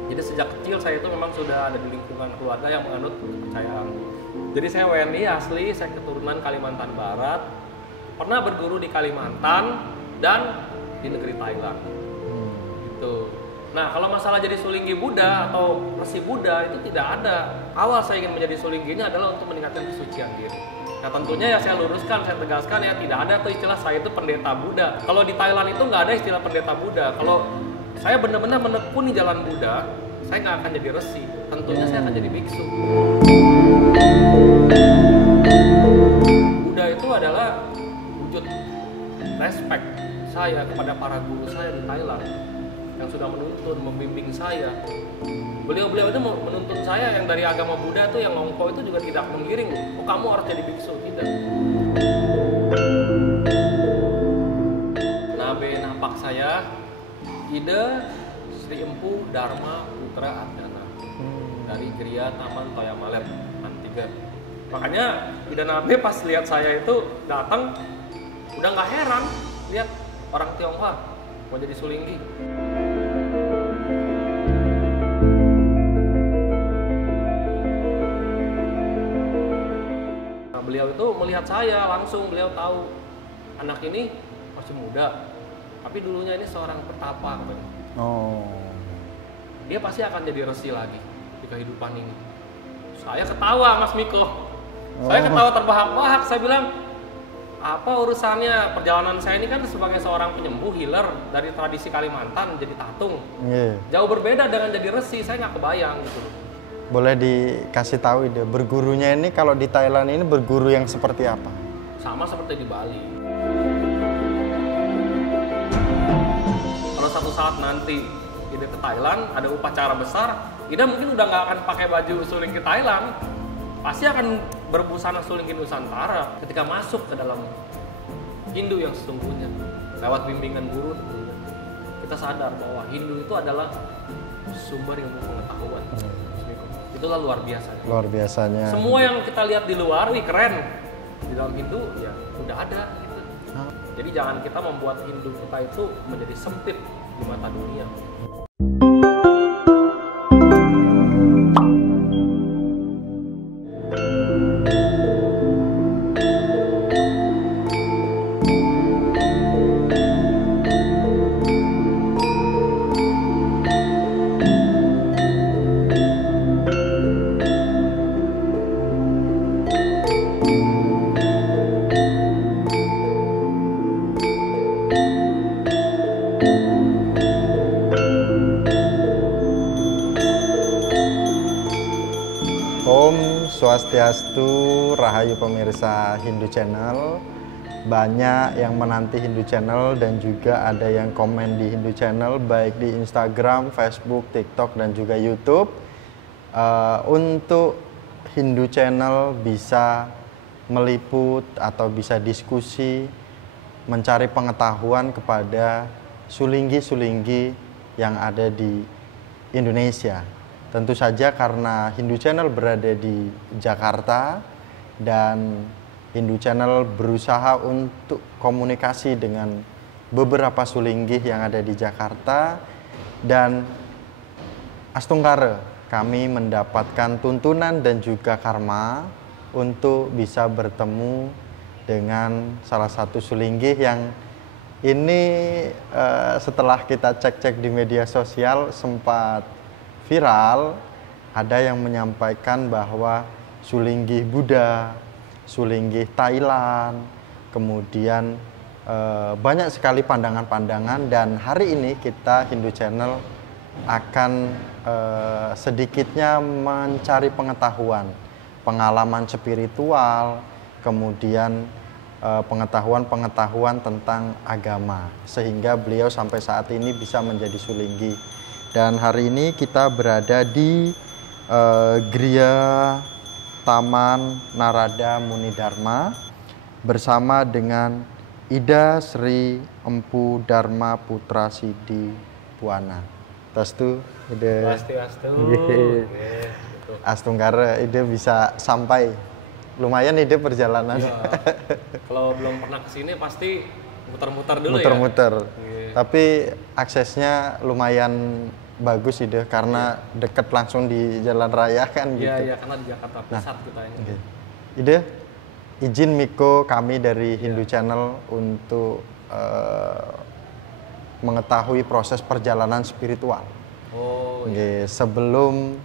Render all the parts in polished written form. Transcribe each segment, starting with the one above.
Jadi sejak kecil saya itu memang sudah ada di lingkungan keluarga yang menganut kepercayaan. Jadi saya WNI asli, saya keturunan Kalimantan Barat, pernah berguru di Kalimantan dan di negeri Thailand. Gitu. Nah, kalau masalah jadi sulinggi Buddha atau resi Buddha itu tidak ada. Awal saya ingin menjadi sulinggi ini adalah untuk meningkatkan kesucian diri. Nah, tentunya ya saya luruskan, saya tegaskan ya tidak ada tuh istilah saya itu pendeta Buddha. Kalau di Thailand itu nggak ada istilah pendeta Buddha. Kalau saya benar-benar menekuni jalan Buddha, saya nggak akan jadi resi. Tentunya saya akan jadi biksu. Buddha itu adalah wujud respect saya kepada para guru saya di Thailand yang sudah menuntun, membimbing saya. Beliau-beliau itu menuntun saya yang dari agama Buddha itu yang ngongko itu juga tidak menggiring. Oh, kamu harus jadi biksu, tidak. Nabe napak saya, Ida Sri Empu Dharma Putra Ardana dari Gria Taman Toyamalet Antiga. Makanya Ida Nabe pas lihat saya itu datang udah nggak heran lihat orang Tionghoa mau jadi sulinggi. Nah, beliau itu melihat saya langsung, beliau tahu anak ini masih muda, tapi dulunya ini seorang petapa katanya. Oh. Dia pasti akan jadi resi lagi di kehidupan ini. Saya ketawa, Mas Miko. Saya ketawa terbahak-bahak. Saya bilang, apa urusannya perjalanan saya ini kan sebagai seorang penyembuh healer dari tradisi Kalimantan jadi tatung. Jauh berbeda dengan jadi resi, saya nggak kebayang gitu. Boleh dikasih tahu ide bergurunya ini kalau di Thailand ini berguru yang seperti apa? Sama seperti di Bali. Kalau satu saat nanti Ida ke Thailand ada upacara besar, Ida mungkin udah nggak akan pakai baju suling ke Thailand, pasti akan berbusana sulinggi Nusantara ketika masuk ke dalam Hindu yang sesungguhnya lewat bimbingan guru. Kita sadar bahwa Hindu itu adalah sumber ilmu pengetahuan. Itulah luar biasa. Luar biasanya. Semua yang kita lihat di luar, wih keren. Di dalam Hindu ya udah ada gitu. Jadi jangan kita membuat Hindu kita itu menjadi sempit di mata dunia. Om Swastiastu, Rahayu pemirsa Hindu Channel. Banyak yang menanti Hindu Channel dan juga ada yang komen di Hindu Channel baik di Instagram, Facebook, TikTok dan juga YouTube. Untuk Hindu Channel bisa meliput atau bisa diskusi, mencari pengetahuan kepada sulinggi-sulinggi yang ada di Indonesia. Tentu saja karena Hindu Channel berada di Jakarta dan Hindu Channel berusaha untuk komunikasi dengan beberapa sulinggi yang ada di Jakarta, dan Astungkara kami mendapatkan tuntunan dan juga karma untuk bisa bertemu dengan salah satu sulinggi yang ini setelah kita cek-cek di media sosial sempat viral. Ada yang menyampaikan bahwa sulinggi Buddha, sulinggi Thailand, kemudian banyak sekali pandangan-pandangan, dan hari ini kita Hindu Channel akan sedikitnya mencari pengetahuan, pengalaman spiritual, kemudian pengetahuan-pengetahuan tentang agama, sehingga beliau sampai saat ini bisa menjadi sulinggi. Dan hari ini kita berada di Gria Taman Narada Muni Dharma bersama dengan Ida Sri Empu Dharma Putra Sidi Buana. Tastu, Ida. Astu. Astungkara, Ida bisa sampai. Lumayan Ida perjalanan. Ya, kalau belum pernah kesini pasti muter-muter dulu muter-muter. ya. Tapi aksesnya lumayan bagus ide karena deket langsung di jalan raya kan gitu. Iya, karena di Jakarta Pusat kita ini. Okay. Ide, izin Miko kami dari Hindu Channel untuk mengetahui proses perjalanan spiritual. Oh, Sebelum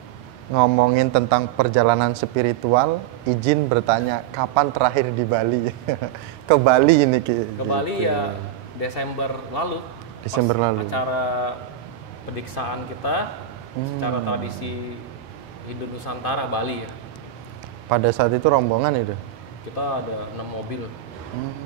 ngomongin tentang perjalanan spiritual, izin bertanya kapan terakhir di Bali? Ke Bali ini Ke Bali ya Desember lalu. Desember lalu. Acara pediksaan kita secara tradisi Hindu Nusantara Bali ya. Pada saat itu rombongan itu? Kita ada 6 mobil.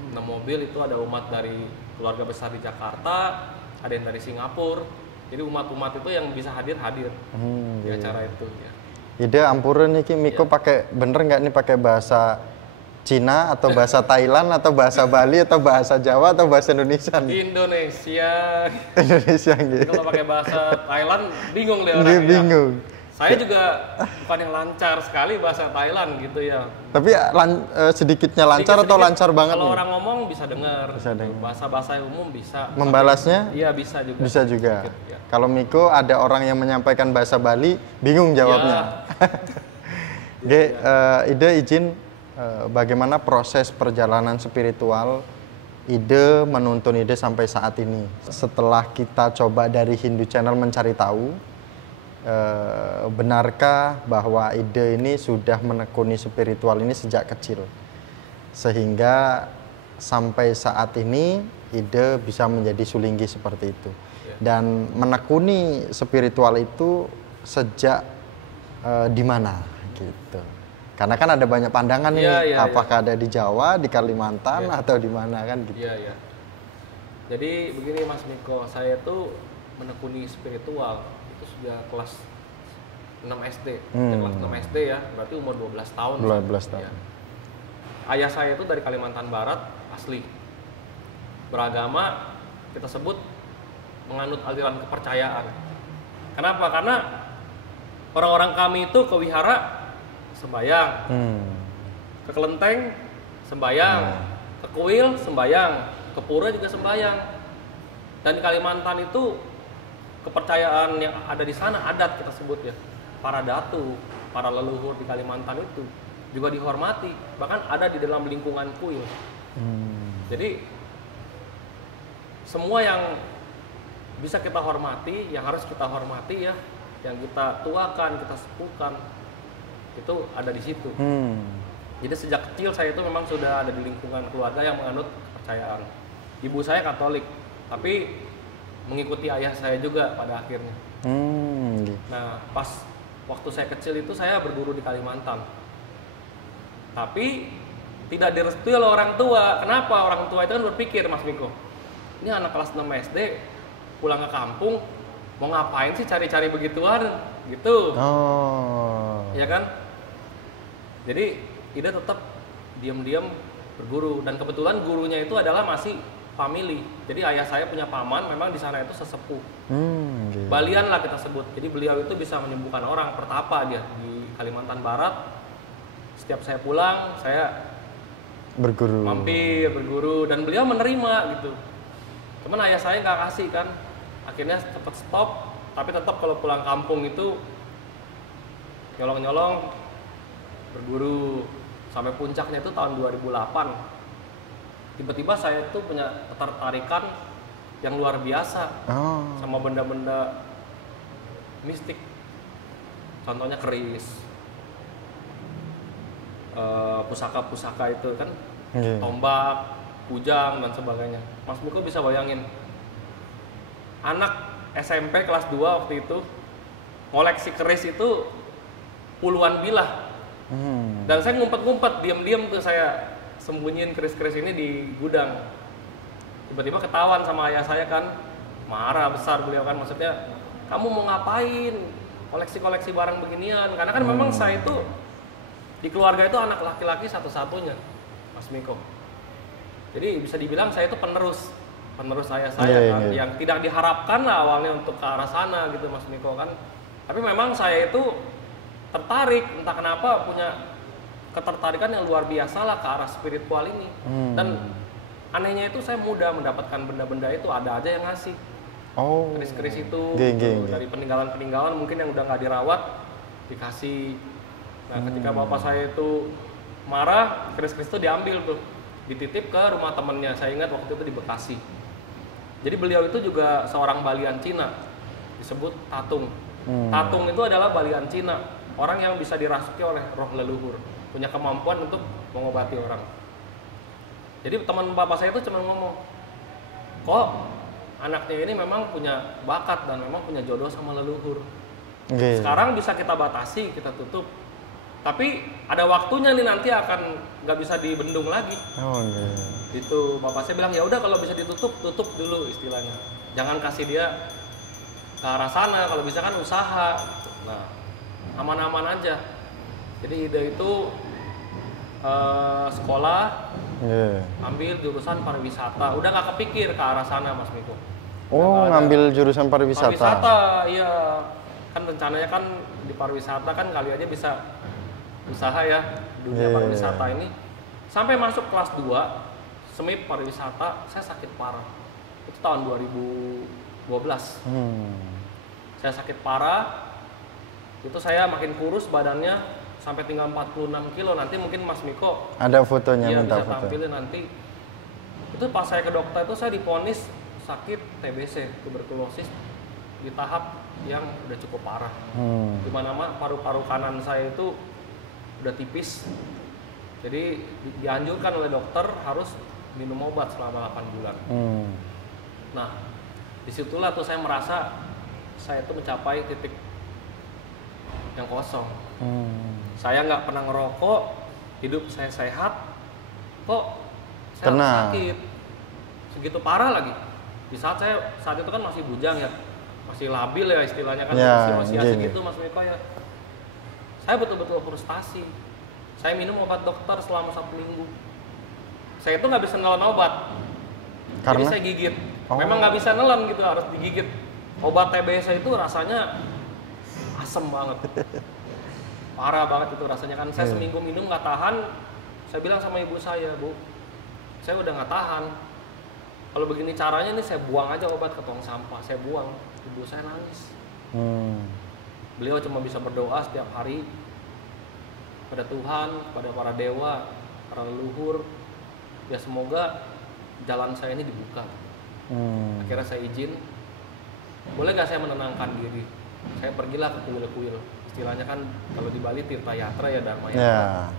6 mobil itu ada umat dari keluarga besar di Jakarta, ada yang dari Singapura. Jadi umat-umat itu yang bisa hadir di acara itu ya. Ide ampura nih Miko pakai bener nggak nih pakai bahasa Cina atau bahasa Thailand atau bahasa Bali atau bahasa Jawa atau bahasa Indonesia nih? Indonesia gitu. Kalau pakai bahasa Thailand bingung deh orang. Bingung. Saya juga bukan yang lancar sekali bahasa Thailand gitu ya. Tapi sedikitnya lancar atau lancar banget kalau nih? orang ngomong bisa dengar. Bisa dengar. Bahasa-bahasa umum bisa. Membalasnya? Iya bisa juga. Bisa juga. Sedikit, ya. Kalau Miko ada orang yang menyampaikan bahasa Bali, bingung jawabnya. Ide izin bagaimana proses perjalanan spiritual Ide menuntun Ide sampai saat ini. Setelah kita coba dari Hindu Channel mencari tahu, benarkah bahwa Ide ini sudah menekuni spiritual ini sejak kecil sehingga sampai saat ini Ide bisa menjadi sulinggi seperti itu dan menekuni spiritual itu sejak di mana gitu, karena kan ada banyak pandangan nih apakah ada di Jawa, di Kalimantan atau di mana kan gitu. Jadi begini Mas Miko, saya tuh menekuni spiritual sudah kelas 6 SD. Kelas 6 SD ya, berarti umur 12 tahun. 12 tahun. Ya. Ayah saya itu dari Kalimantan Barat asli. Beragama kita sebut menganut aliran kepercayaan. Kenapa? Karena orang-orang kami itu ke wihara sembayang. Ke kelenteng sembayang. Ke kuil sembayang. Ke pura juga sembayang. Dan di Kalimantan itu kepercayaan yang ada di sana, adat kita sebut ya, para datu, para leluhur di Kalimantan itu juga dihormati, bahkan ada di dalam lingkungan kuil. Jadi semua yang bisa kita hormati, yang harus kita hormati ya, yang kita tuakan, kita sepuhkan, itu ada di situ. Jadi sejak kecil saya itu memang sudah ada di lingkungan keluarga yang menganut kepercayaan. Ibu saya Katolik, tapi mengikuti ayah saya juga pada akhirnya. Nah, pas waktu saya kecil itu saya berguru di Kalimantan. Tapi tidak direstui oleh orang tua. Kenapa? Orang tua itu kan berpikir, Mas Miko, ini anak kelas 6 SD pulang ke kampung mau ngapain sih cari-cari begituan gitu. Ya kan? Jadi Ida tetap diam-diam berguru, dan kebetulan gurunya itu adalah masih family. Jadi ayah saya punya paman, memang di sana itu sesepuh. Balian lah kita sebut. Jadi beliau itu bisa menyembuhkan orang, pertapa dia di Kalimantan Barat. Setiap saya pulang, saya berguru, mampir berguru, dan beliau menerima gitu. Cuman ayah saya nggak kasih kan, akhirnya cepet stop. Tapi tetap kalau pulang kampung itu nyolong-nyolong berguru sampai puncaknya itu tahun 2008. Tiba-tiba saya tuh punya ketertarikan yang luar biasa sama benda-benda mistik. Contohnya keris, pusaka-pusaka itu kan, tombak, kujang dan sebagainya. Mas Miko bisa bayangin, anak SMP kelas 2 waktu itu koleksi keris itu puluhan bilah. Dan saya ngumpet-ngumpet, diam-diam tuh saya sembunyiin keris-keris ini di gudang. Tiba-tiba ketahuan sama ayah saya kan, marah besar beliau kan, maksudnya kamu mau ngapain koleksi-koleksi barang beginian? Karena kan memang saya itu di keluarga itu anak laki-laki satu-satunya, Mas Miko. Jadi bisa dibilang saya itu penerus ayah saya kan, yang tidak diharapkan lah awalnya untuk ke arah sana gitu Mas Miko kan. Tapi memang saya itu tertarik, entah kenapa punya ketertarikan yang luar biasa lah ke arah spiritual ini. Dan anehnya itu saya mudah mendapatkan benda-benda itu, ada aja yang ngasih. Oh. Keris-keris itu dari peninggalan-peninggalan mungkin yang udah nggak dirawat dikasih. Nah ketika bapak saya itu marah, keris-keris itu diambil tuh, dititip ke rumah temennya. Saya ingat waktu itu di Bekasi. Jadi beliau itu juga seorang balian Cina, disebut tatung. Tatung itu adalah balian Cina, orang yang bisa dirasuki oleh roh leluhur, punya kemampuan untuk mengobati orang. Jadi teman bapak saya itu cuma ngomong, kok anaknya ini memang punya bakat dan memang punya jodoh sama leluhur. Sekarang bisa kita batasi, kita tutup. Tapi ada waktunya nih, nanti akan nggak bisa dibendung lagi. Itu bapak saya bilang, ya udah kalau bisa ditutup, tutup dulu istilahnya. Jangan kasih dia ke arah sana, kalau bisa kan usaha. Nah, aman-aman aja. Jadi ide itu sekolah, ambil jurusan pariwisata. Udah nggak kepikir ke arah sana, Mas Miko. Oh, ngambil jurusan pariwisata. Pariwisata, iya. Kan rencananya kan di pariwisata kan kali aja bisa usaha ya, dunia pariwisata ini. Sampai masuk kelas 2 SMIP pariwisata, saya sakit parah. Itu tahun 2012. Saya sakit parah. Itu saya makin kurus badannya sampai tinggal 46 kilo. Nanti mungkin Mas Miko ada fotonya, minta bisa foto. tampilin nanti. Itu pas saya ke dokter itu saya divonis sakit TBC, tuberkulosis di tahap yang udah cukup parah. Dimana paru-paru kanan saya itu udah tipis. Jadi dianjurkan oleh dokter harus minum obat selama 8 bulan. Nah, disitulah tuh saya merasa saya itu mencapai titik yang kosong. Saya nggak pernah ngerokok, hidup saya sehat, kok saya harus sakit segitu parah lagi. Di saat itu kan masih bujang ya, masih labil ya istilahnya kan, masih gitu Mas Miko ya. Saya betul-betul frustasi. Saya minum obat dokter selama 1 minggu. Saya itu nggak bisa nelan obat, jadi saya gigit. Memang nggak bisa nelan gitu, harus digigit. Obat TBC itu rasanya asem banget, parah banget itu rasanya kan. Saya seminggu minum nggak tahan. Saya bilang sama ibu saya, Bu, saya udah nggak tahan. Kalau begini caranya nih, saya buang aja obat ke tong sampah. Saya buang. Ibu saya nangis. Beliau cuma bisa berdoa setiap hari pada Tuhan, pada para dewa, para leluhur, ya semoga jalan saya ini dibuka. Akhirnya saya izin, boleh nggak saya menenangkan diri? Saya pergilah ke kuil-kuil, istilahnya kan kalau di Bali tirta yatra ya, dharma yatra.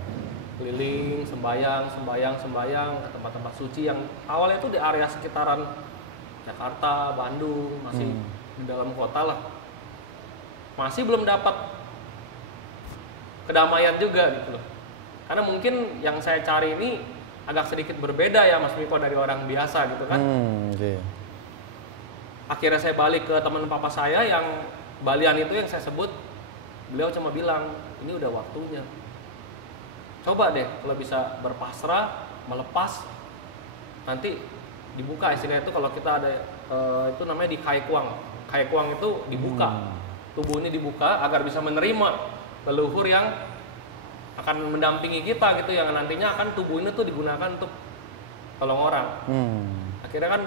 Keliling, sembayang ke tempat-tempat suci yang awalnya itu di area sekitaran Jakarta, Bandung, masih di dalam kota lah. Masih belum dapat kedamaian juga gitu loh. Karena mungkin yang saya cari ini agak sedikit berbeda ya Mas Miko dari orang biasa gitu kan. Akhirnya saya balik ke teman papa saya yang balian itu yang saya sebut. Beliau cuma bilang, ini udah waktunya. Coba deh kalau bisa berpasrah, melepas, nanti dibuka istilahnya itu. Kalau kita ada itu namanya di Kaikuang. Kaikuang itu dibuka. Tubuh ini dibuka agar bisa menerima leluhur yang akan mendampingi kita gitu, yang nantinya akan tubuh ini tuh digunakan untuk tolong orang. Akhirnya kan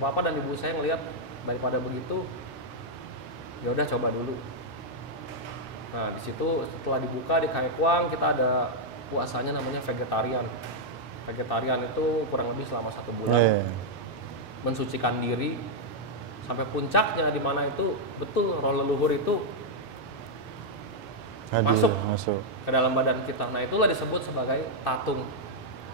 bapak dan ibu saya ngelihat daripada begitu, ya udah coba dulu. Nah di situ setelah dibuka di Kaikuang, kita ada puasanya namanya vegetarian. Vegetarian itu kurang lebih selama 1 bulan. Mensucikan diri sampai puncaknya di mana itu betul roh leluhur itu masuk ke dalam badan kita. Nah itulah disebut sebagai tatung.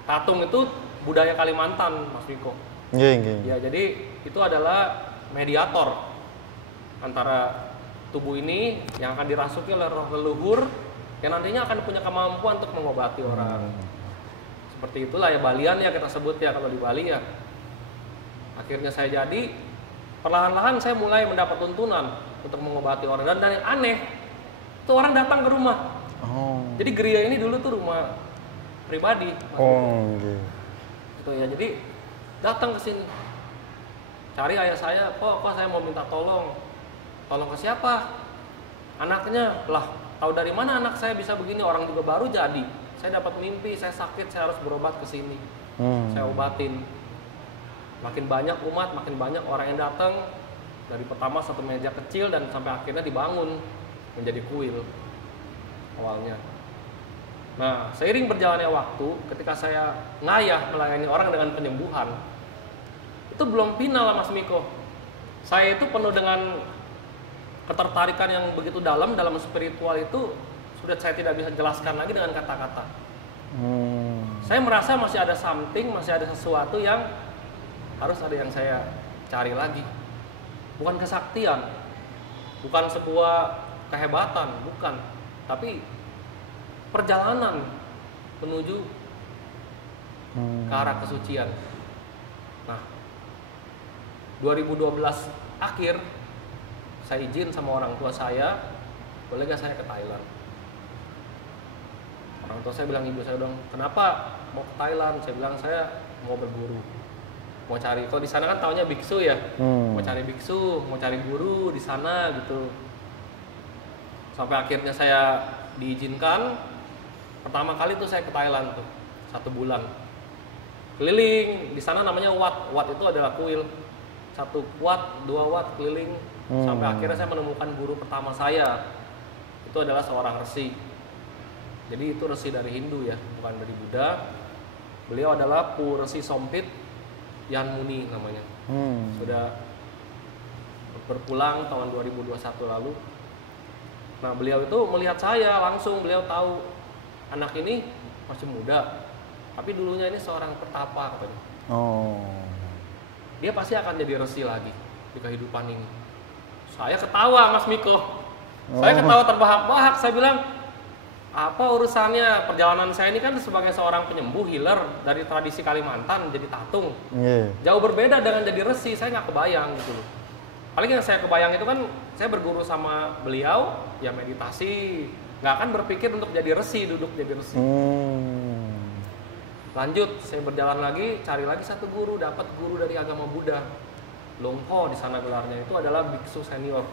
Tatung itu budaya Kalimantan, Mas Miko. Ya, jadi itu adalah mediator antara tubuh ini yang akan dirasuki oleh roh leluhur yang nantinya akan punya kemampuan untuk mengobati orang. Seperti itulah ya balian ya kita sebut ya kalau di Bali ya. Akhirnya saya jadi perlahan-lahan saya mulai mendapat tuntunan untuk mengobati orang, dan yang aneh tuh orang datang ke rumah. Jadi gereja ini dulu tuh rumah pribadi. Gitu ya. Jadi datang ke sini. Cari ayah saya, kok saya mau minta tolong. Tolong ke siapa? Anaknya. Lah, tahu dari mana anak saya bisa begini? Orang juga baru jadi. Saya dapat mimpi, saya sakit, saya harus berobat ke sini. Saya obatin. Makin banyak umat, makin banyak orang yang datang. Dari pertama satu meja kecil dan sampai akhirnya dibangun menjadi kuil awalnya. Nah, seiring berjalannya waktu, ketika saya ngayah melayani orang dengan penyembuhan, itu belum final Mas Miko. Saya itu penuh dengan ketertarikan yang begitu dalam spiritual itu, sudah saya tidak bisa jelaskan lagi dengan kata-kata. Saya merasa masih ada something, masih ada sesuatu yang harus ada yang saya cari lagi. Bukan kesaktian, bukan sebuah kehebatan, bukan, tapi perjalanan menuju ke arah kesucian. Nah, 2012 akhir saya izin sama orang tua saya, boleh gak saya ke Thailand? Orang tua saya bilang, ibu saya dong, kenapa mau ke Thailand? Saya bilang, saya mau berburu, mau cari, kalau di sana kan taunya biksu ya, mau cari biksu, mau cari guru di sana gitu. Sampai akhirnya saya diizinkan. Pertama kali tuh saya ke Thailand tuh 1 bulan keliling. Di sana namanya wat. Wat itu adalah kuil. 1 watt, 2 watt keliling. Sampai akhirnya saya menemukan guru pertama saya. Itu adalah seorang resi. Jadi itu resi dari Hindu ya, bukan dari Buddha. Beliau adalah Pu Resi Sompit Yan Muni namanya. Sudah berpulang tahun 2021 lalu. Nah, beliau itu melihat saya langsung, beliau tahu anak ini masih muda, tapi dulunya ini seorang pertapa katanya. Dia pasti akan jadi resi lagi di kehidupan ini. Saya ketawa Mas Miko. Saya ketawa terbahak-bahak. Saya bilang, apa urusannya perjalanan saya ini kan sebagai seorang penyembuh, healer dari tradisi Kalimantan jadi tatung. Jauh berbeda dengan jadi resi, saya nggak kebayang gitu loh. Paling yang saya kebayang itu kan saya berguru sama beliau, ya meditasi, nggak akan berpikir untuk jadi resi, duduk jadi resi. Lanjut, saya berjalan lagi, cari lagi 1 guru, dapat guru dari agama Buddha. Longho di sana gelarnya, itu adalah biksu senior.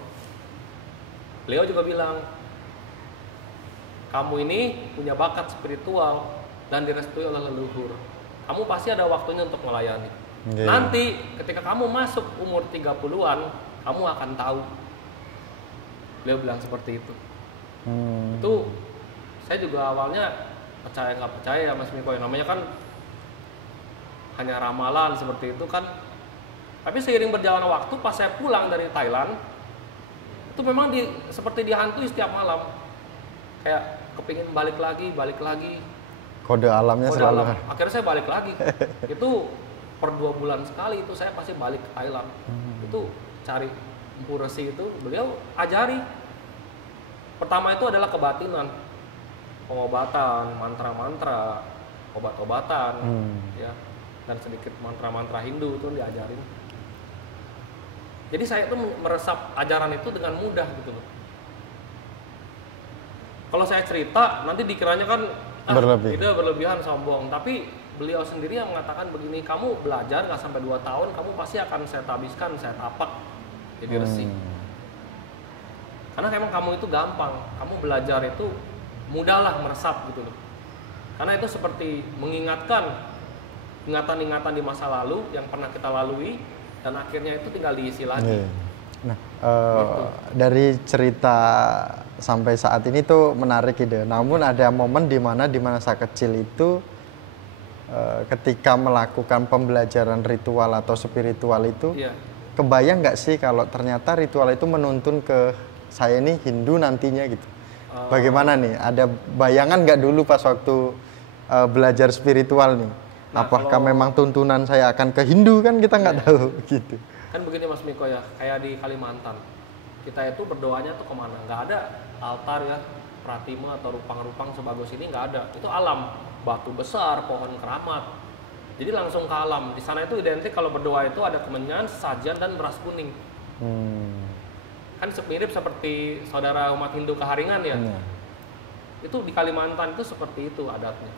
Beliau juga bilang, kamu ini punya bakat spiritual dan direstui oleh leluhur. Kamu pasti ada waktunya untuk melayani. Nanti ketika kamu masuk umur 30-an, kamu akan tahu. Beliau bilang seperti itu. Itu saya juga awalnya percaya nggak percaya ya Mas Miko, namanya kan hanya ramalan seperti itu kan. Tapi seiring berjalannya waktu, pas saya pulang dari Thailand, itu memang seperti dihantui setiap malam. Kayak kepingin balik lagi. Kode alamnya selalu. Akhirnya saya balik lagi. Itu per 2 bulan sekali itu saya pasti balik ke Thailand. Itu cari Mpu Resi itu, beliau ajari. Pertama itu adalah kebatinan, pengobatan, mantra-mantra, obat-obatan, ya, dan sedikit mantra-mantra Hindu itu diajarin. Jadi saya itu meresap ajaran itu dengan mudah gitu loh. Kalau saya cerita nanti dikiranya kan berlebihan, sombong. Tapi beliau sendiri yang mengatakan begini, kamu belajar nggak sampai 2 tahun, kamu pasti akan saya tabiskan, saya tapak jadi resi. Karena memang kamu itu gampang, kamu belajar itu mudahlah meresap gitu loh. Karena itu seperti mengingatkan ingatan-ingatan di masa lalu yang pernah kita lalui, dan akhirnya itu tinggal diisi lagi. Nah, dari cerita sampai saat ini tuh menarik gitu. Namun ada momen di mana saya kecil itu ketika melakukan pembelajaran ritual atau spiritual itu, kebayang nggak sih kalau ternyata ritual itu menuntun ke saya ini Hindu nantinya gitu. Bagaimana nih? Ada bayangan nggak dulu pas waktu belajar spiritual nih? Nah, apakah memang tuntunan saya akan ke Hindu, kan kita nggak tahu gitu. Kan begini Mas Miko ya, kayak di Kalimantan, kita itu berdoanya tuh kemana? Nggak ada altar ya, pratima atau rupang-rupang sebagus ini, nggak ada. Itu alam, batu besar, pohon keramat. Jadi langsung ke alam. Di sana itu identik kalau berdoa itu ada kemenyan, sesajen, dan beras kuning. Kan mirip seperti saudara umat Hindu Keharingan ya. Itu di Kalimantan itu seperti itu adatnya.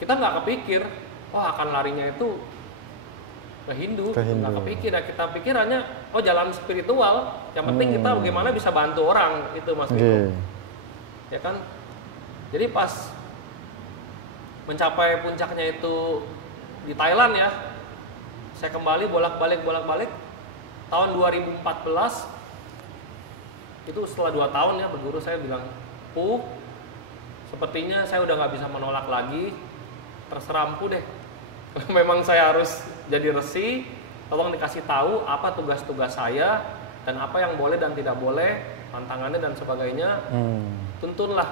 Kita nggak kepikir, akan larinya itu ke Hindu. Nggak kepikir, ya kita pikirannya jalan spiritual, yang penting kita bagaimana bisa bantu orang, itu Mas Miko. Ya kan, jadi pas mencapai puncaknya itu di Thailand ya, saya kembali bolak-balik, tahun 2014 itu setelah 2 tahun ya berguru, saya bilang, sepertinya saya udah nggak bisa menolak lagi, terserah Empu deh. Kalau memang saya harus jadi resi, tolong dikasih tahu apa tugas-tugas saya dan apa yang boleh dan tidak boleh, tantangannya dan sebagainya. Tuntunlah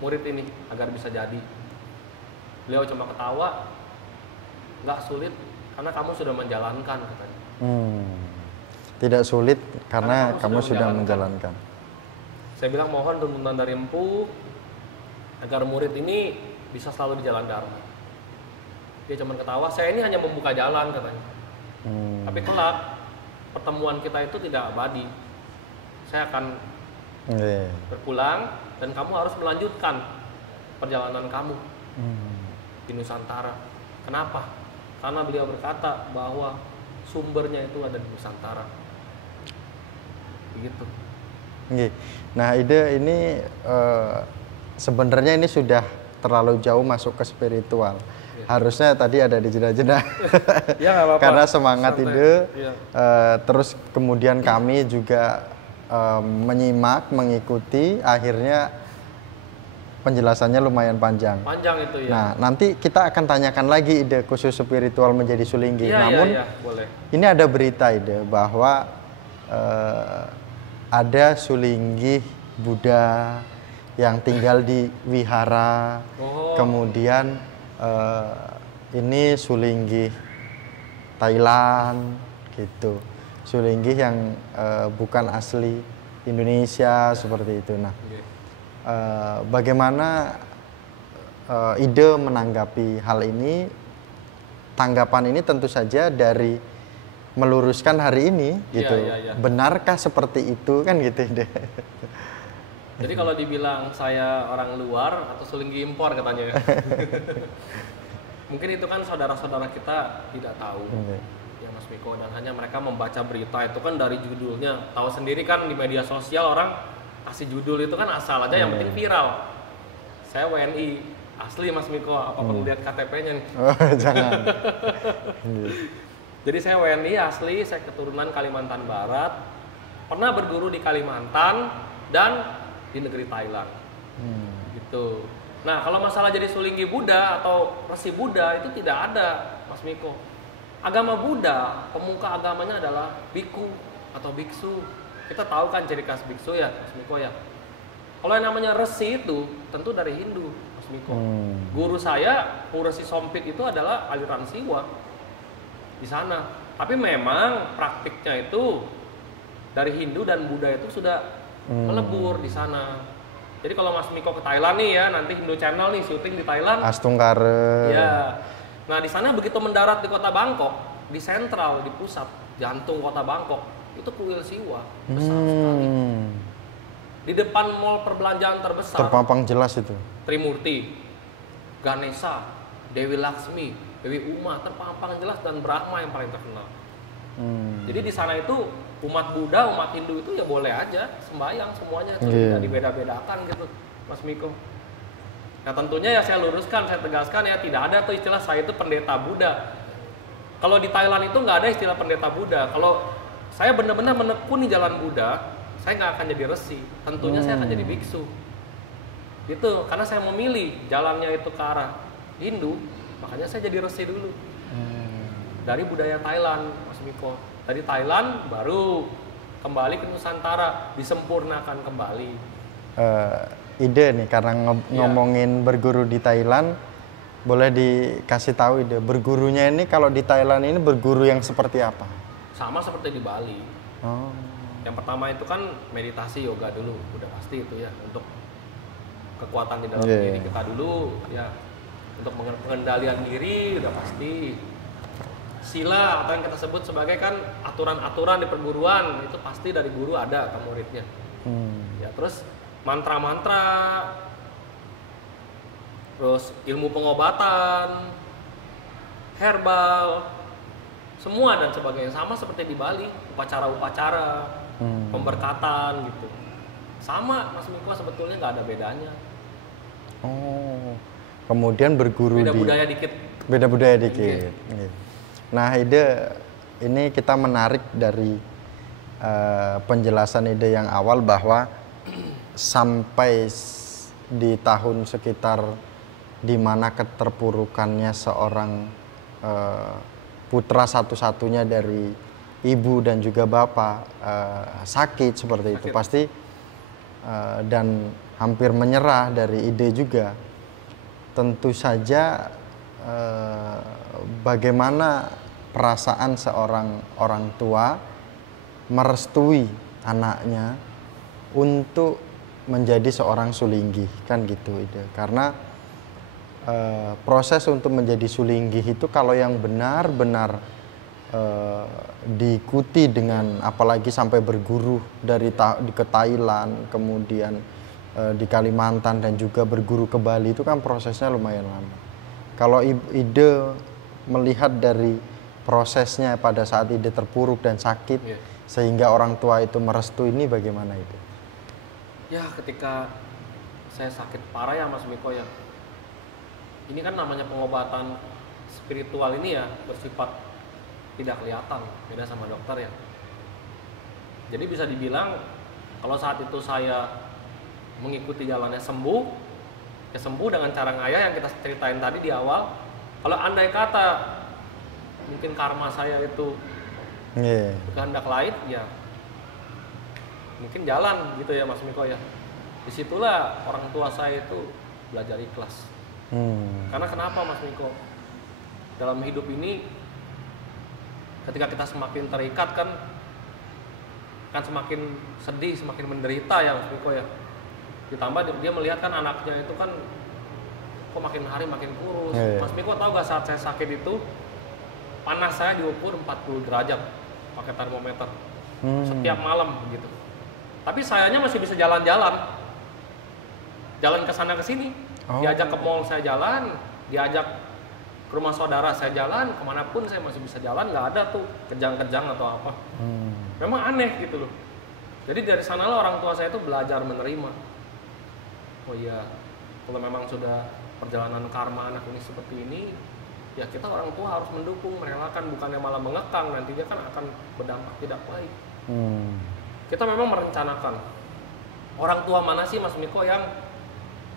murid ini agar bisa jadi. Beliau cuma ketawa, nggak sulit karena kamu sudah menjalankan, katanya. Tidak sulit karena kamu sudah menjalankan. Saya bilang mohon tuntunan dari Empu agar murid ini bisa selalu di jalan Dharma. Dia cuma ketawa, saya ini hanya membuka jalan, katanya. Tapi kelak pertemuan kita itu tidak abadi. Saya akan berpulang dan kamu harus melanjutkan perjalanan kamu di Nusantara. Kenapa? Karena beliau berkata bahwa sumbernya itu ada di Nusantara. Begitu. Nah, ide ini sebenarnya ini sudah terlalu jauh masuk ke spiritual. Harusnya tadi ada di jeda-jeda. Ya, nggak apa-apa. Karena semangat Santai. ide. Ya. Terus kemudian kami juga menyimak, mengikuti, akhirnya penjelasannya lumayan panjang. Panjang itu ya. Nah, nanti kita akan tanyakan lagi ide khusus spiritual menjadi sulinggi. Namun boleh. ini ada berita ide bahwa ada sulinggi Buddha yang tinggal di wihara. Kemudian ini sulinggi Thailand gitu. Sulinggi yang bukan asli Indonesia seperti itu. Nah, bagaimana ide menanggapi hal ini? Tanggapan ini tentu saja dari meluruskan hari ini gitu. Benarkah seperti itu kan gitu ide? Jadi kalau dibilang saya orang luar atau sulinggi impor katanya. Mungkin itu kan saudara-saudara kita tidak tahu. Ya Mas Miko, dan hanya mereka membaca berita itu kan dari judulnya. Tahu sendiri kan di media sosial orang kasih judul itu kan asal aja, yang penting viral. Saya WNI asli Mas Miko, apa perlu lihat KTP-nya nih? Jangan. Jadi saya WNI asli, saya keturunan Kalimantan Barat, pernah berguru di Kalimantan dan di negeri Thailand. Gitu. Nah, kalau masalah jadi sulinggi Buddha atau resi Buddha itu tidak ada, Mas Miko. Agama Buddha, pemuka agamanya adalah biku atau biksu. Kita tahu kan ciri khas biksu ya, Mas Miko ya. Kalau yang namanya resi itu tentu dari Hindu, Mas Miko. Guru saya, Resi Sompit itu adalah aliran Siwa di sana. Tapi memang praktiknya itu dari Hindu dan Buddha itu sudah melebur di sana. Jadi kalau Mas Miko ke Thailand nih ya, nanti Hindu Channel nih syuting di Thailand. Astungkare. Ya. Nah, di sana begitu mendarat di kota Bangkok, di sentral, di pusat, jantung kota Bangkok, itu kuil Siwa besar sekali. Di depan mall perbelanjaan terbesar. Terpampang jelas itu. Trimurti, Ganesha, Dewi Laksmi, Dewi Uma terpampang jelas, dan Brahma yang paling terkenal. Jadi di sana itu umat Buddha, umat Hindu itu ya boleh aja sembahyang semuanya, itu tidak dibeda-bedakan gitu, Mas Miko. Nah tentunya ya saya luruskan, saya tegaskan ya tidak ada tuh istilah saya itu pendeta Buddha. Kalau di Thailand itu nggak ada istilah pendeta Buddha. Kalau saya benar-benar menekuni jalan Buddha, saya nggak akan jadi resi. Tentunya saya akan jadi biksu. Gitu, karena saya memilih jalannya itu ke arah Hindu, makanya saya jadi resi dulu. Dari budaya Thailand, Mas Miko. Dari Thailand baru kembali ke Nusantara, disempurnakan kembali. Ide nih, karena ngomongin berguru di Thailand, boleh dikasih tahu ide bergurunya ini kalau di Thailand ini berguru yang seperti apa? Sama seperti di Bali. Yang pertama itu kan meditasi yoga dulu, udah pasti itu ya, untuk kekuatan di dalam diri kita dulu ya, untuk pengendalian diri udah pasti. Sila atau yang kita sebut sebagai kan aturan-aturan di perguruan itu pasti dari guru ada ke muridnya. Ya, terus mantra-mantra, terus ilmu pengobatan, herbal, semua dan sebagainya, sama seperti di Bali, upacara-upacara, pemberkatan gitu. Sama Mas Miko, sebetulnya nggak ada bedanya. Kemudian berguru beda budaya dikit. Beda budaya dikit. Nah, ini kita menarik dari penjelasan ide yang awal bahwa sampai di tahun sekitar di mana keterpurukannya seorang putra satu-satunya dari ibu dan juga bapak sakit seperti itu pasti dan hampir menyerah dari ide juga. Tentu saja bagaimana perasaan seorang orang tua merestui anaknya untuk menjadi seorang sulinggih, kan gitu ide. Karena proses untuk menjadi sulinggih itu kalau yang benar-benar diikuti dengan, apalagi sampai berguru ke Thailand, kemudian di Kalimantan dan juga berguru ke Bali, itu kan prosesnya lumayan lama. Kalau ide melihat dari prosesnya pada saat ide terpuruk dan sakit, sehingga orang tua itu merestui, ini bagaimana itu? Ya, ketika saya sakit parah ya Mas Miko ya, ini kan namanya pengobatan spiritual ini ya bersifat tidak kelihatan, beda sama dokter ya. Jadi bisa dibilang kalau saat itu saya mengikuti jalannya sembuh, ya sembuh dengan cara ngayah yang kita ceritain tadi di awal. Kalau andai kata mungkin karma saya itu kehendak lain, ya mungkin jalan gitu ya Mas Miko ya. Disitulah orang tua saya itu belajar ikhlas. Karena kenapa Mas Miko? Dalam hidup ini ketika kita semakin terikat kan semakin sedih, semakin menderita ya Mas Miko ya. Ditambah dia melihat kan anaknya itu kan kok makin hari makin kurus. Mas Miko tahu gak saat saya sakit itu panas saya diukur 40 derajat pakai termometer setiap malam begitu. Tapi sayanya masih bisa jalan-jalan ke sana ke sini. Diajak ke mall saya jalan, diajak ke rumah saudara saya jalan, kemanapun saya masih bisa jalan, nggak ada tuh kejang-kejang atau apa. Memang aneh gitu loh. Jadi dari sanalah orang tua saya itu belajar menerima. Oh iya, kalau memang sudah perjalanan karma anak ini seperti ini, ya kita orang tua harus mendukung, merelakan, bukannya malah mengekang, nantinya kan akan berdampak tidak baik. Kita memang merencanakan. Orang tua mana sih Mas Miko yang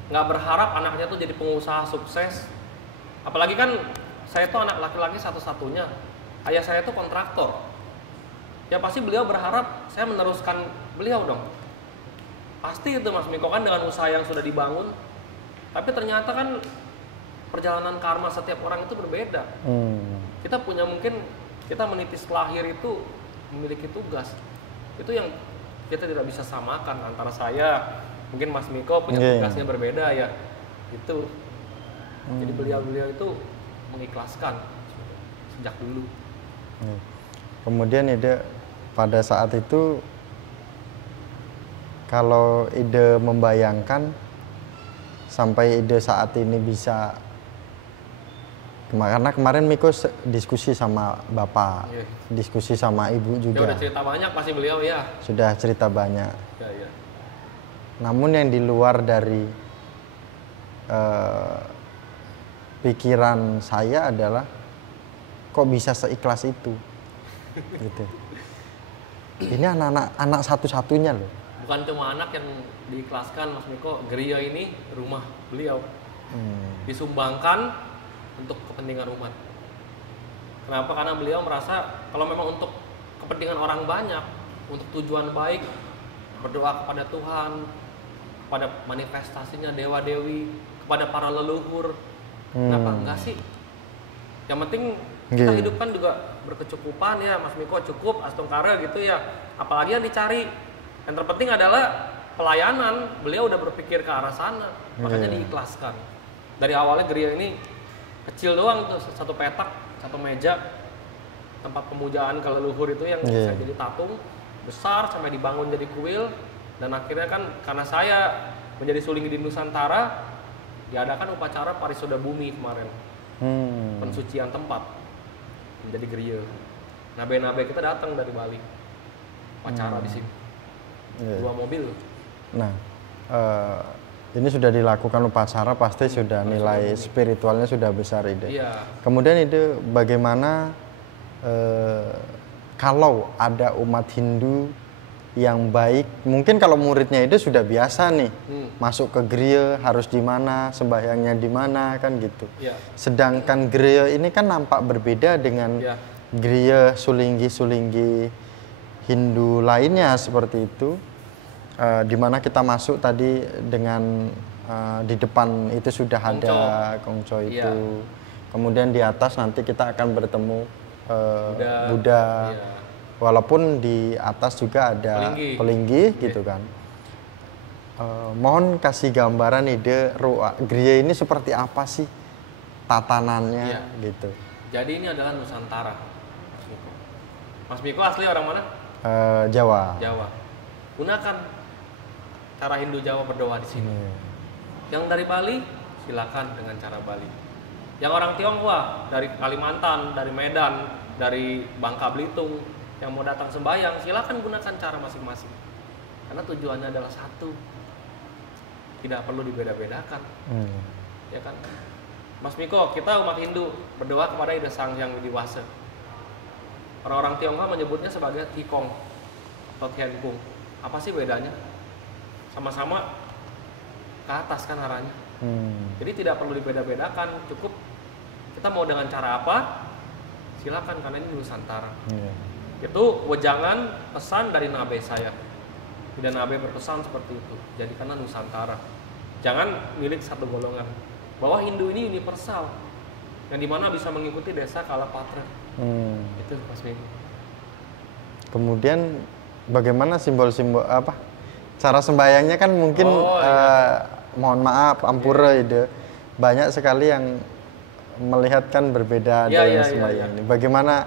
nggak berharap anaknya tuh jadi pengusaha sukses? Apalagi kan saya tuh anak laki-laki satu-satunya, ayah saya tuh kontraktor. Ya pasti beliau berharap saya meneruskan beliau dong. Pasti itu Mas Miko kan dengan usaha yang sudah dibangun. Tapi ternyata kan perjalanan karma setiap orang itu berbeda. Kita punya mungkin kita menitis lahir itu memiliki tugas. Itu yang kita tidak bisa samakan antara saya, mungkin Mas Miko punya tugasnya berbeda ya. Itu. Jadi beliau itu mengikhlaskan sejak dulu. Kemudian ide pada saat itu kalau ide membayangkan sampai ide saat ini bisa, karena kemarin Miko diskusi sama bapak, diskusi sama ibu juga. Dia udah cerita banyak pasti beliau ya. Sudah cerita banyak. Namun yang di luar dari pikiran saya adalah kok bisa seikhlas itu, gitu. Ini anak satu-satunya loh. Bukan cuma anak yang diikhlaskan Mas Miko, gereja ini rumah beliau disumbangkan untuk kepentingan umat. Kenapa? Karena beliau merasa kalau memang untuk kepentingan orang banyak, untuk tujuan baik, berdoa kepada Tuhan, kepada manifestasinya dewa-dewi, kepada para leluhur, kenapa enggak sih? Yang penting kita hidup kan juga berkecukupan ya Mas Miko, cukup astungkara gitu ya. Apalagi yang dicari. Yang terpenting adalah pelayanan. Beliau udah berpikir ke arah sana, makanya diikhlaskan. Dari awalnya gereja ini kecil doang tuh, satu petak, satu meja, tempat pemujaan ke leluhur itu yang bisa jadi tatung, besar sampai dibangun jadi kuil. Dan akhirnya kan karena saya menjadi suling di Nusantara, diadakan upacara Parisuda Bumi kemarin, pensucian tempat menjadi gereja. Nabe-nabe kita datang dari Bali, upacara di sini. 2 mobil. Nah, ini sudah dilakukan upacara, pasti sudah nilai spiritualnya sudah besar ide. Kemudian ide bagaimana kalau ada umat Hindu yang baik, mungkin kalau muridnya itu sudah biasa nih, masuk ke gereja harus di mana, sembahyangnya di mana kan gitu. Ya. Sedangkan gereja ini kan nampak berbeda dengan gereja sulinggi-sulinggi Hindu lainnya seperti itu, di mana kita masuk tadi dengan di depan itu sudah ada kongco itu, kemudian di atas nanti kita akan bertemu Buddha. Walaupun di atas juga ada pelinggi gitu kan. Mohon kasih gambaran ide gereja ini seperti apa sih tatanannya gitu. Jadi ini adalah Nusantara, Mas Miko. Mas Miko asli orang mana? Jawa. Jawa. Gunakan cara Hindu Jawa berdoa di sini. Yang dari Bali, silakan dengan cara Bali. Yang orang Tionghoa dari Kalimantan, dari Medan, dari Bangka Belitung, yang mau datang sembahyang, silakan gunakan cara masing-masing. Karena tujuannya adalah satu. Tidak perlu dibeda-bedakan. Ya kan? Mas Miko, kita umat Hindu berdoa kepada Ida Sang Hyang Widiwasa. Orang-orang Tionghoa menyebutnya sebagai Tikong atau Tianpung. Apa sih bedanya? Sama-sama ke atas kan arahnya. Jadi tidak perlu dibeda-bedakan, cukup kita mau dengan cara apa, silakan, karena ini Nusantara. Itu wejangan pesan dari nabe saya. Dan nabe berpesan seperti itu. Jadikanlah Nusantara. Jangan milik satu golongan. Bahwa Hindu ini universal, yang dimana bisa mengikuti desa Kalapatra. Itu Mas Miko. Kemudian bagaimana simbol-simbol apa? Cara sembahyangnya kan mungkin mohon maaf ampura ide. Banyak sekali yang melihat kan berbeda dengan sembahyang ini. Bagaimana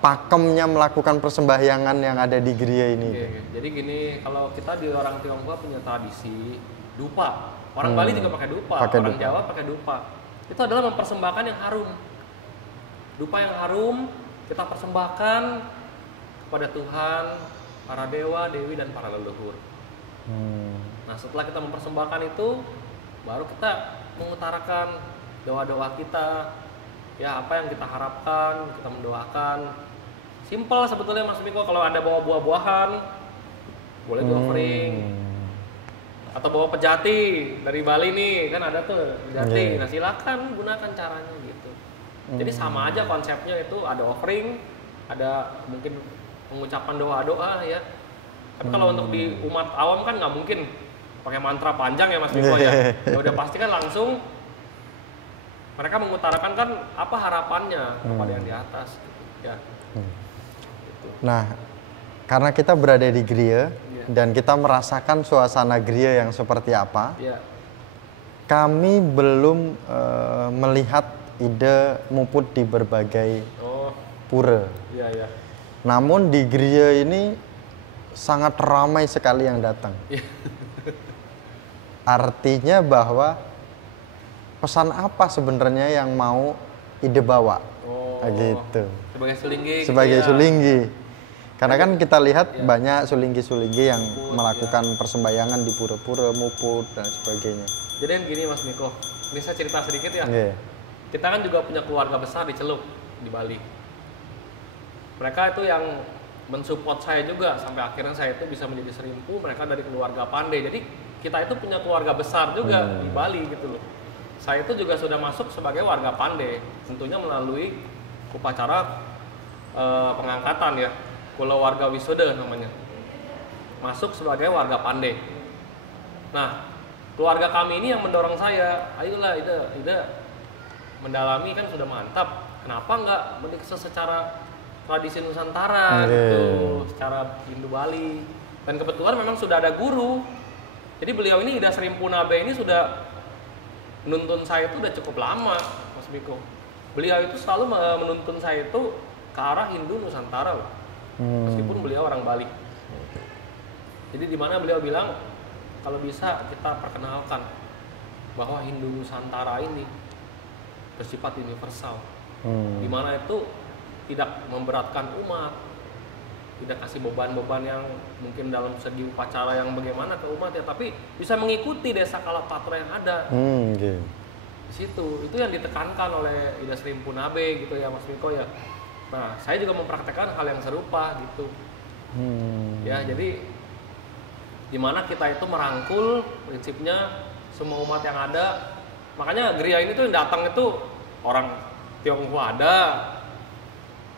pakemnya melakukan persembahyangan yang ada di gereja ini? Jadi gini, kalau kita di orang Tionghoa punya tradisi dupa. Orang Bali juga pakai dupa, orang Jawa pakai dupa. Itu adalah mempersembahkan yang harum. Dupa yang harum kita persembahkan kepada Tuhan, para dewa, dewi, dan para leluhur. Nah, setelah kita mempersembahkan itu, baru kita mengutarakan doa-doa kita. Ya, apa yang kita harapkan, kita mendoakan. Simple sebetulnya Mas Miko. Kalau ada bawa buah-buahan, boleh di-offering. Atau bawa pejati dari Bali nih, kan ada tuh pejati. Nah, silakan gunakan caranya gitu. Jadi sama aja konsepnya, itu ada offering, ada mungkin pengucapan doa-doa ya. Tapi kalau untuk di umat awam kan nggak mungkin pakai mantra panjang ya Mas Miko ya. Ya udah pasti kan langsung mereka mengutarakan kan apa harapannya kepada yang di atas gitu. Ya. Gitu. Nah, karena kita berada di gereja dan kita merasakan suasana gereja yang seperti apa, kami belum melihat ide muput di berbagai pura. Namun di gereja ini sangat ramai sekali yang datang. Artinya bahwa pesan apa sebenarnya yang mau ide bawa? Gitu. Sebagai sulinggi. Sebagai sulinggi. Karena kan kita lihat banyak sulinggi-sulinggi yang melakukan persembahyangan di pura-pura, muput dan sebagainya. Jadi yang gini Mas Miko, ini saya cerita sedikit ya. Kita kan juga punya keluarga besar di Celuk, di Bali. Mereka itu yang mensupport saya juga sampai akhirnya saya itu bisa menjadi serimpu. Mereka dari keluarga pandai. Jadi kita itu punya keluarga besar juga di Bali gitu loh. Saya itu juga sudah masuk sebagai warga pandai, tentunya melalui upacara pengangkatan ya. Kula warga wisuda namanya. Masuk sebagai warga pandai. Nah, keluarga kami ini yang mendorong saya, ayolah Ida mendalami kan sudah mantap. Kenapa enggak menikah secara tradisi Nusantara gitu, secara Hindu Bali. Dan kebetulan memang sudah ada guru. Jadi beliau ini Ida Serimpu Nabe ini sudah menuntun saya itu udah cukup lama, Mas Miko. Beliau itu selalu menuntun saya itu ke arah Hindu Nusantara loh. Meskipun beliau orang Bali. Jadi di mana beliau bilang kalau bisa kita perkenalkan bahwa Hindu Nusantara ini bersifat universal. Di mana itu tidak memberatkan umat, tidak kasih beban-beban yang mungkin dalam segi upacara yang bagaimana ke umat ya, tapi bisa mengikuti desa Kalapatra yang ada. Di situ itu yang ditekankan oleh Ida Serimpu Nabe gitu ya Mas Miko ya. Nah, saya juga mempraktekkan hal yang serupa gitu. Ya, jadi dimana kita itu merangkul prinsipnya semua umat yang ada. Makanya gereja ini tuh yang datang itu orang Tionghoa ada,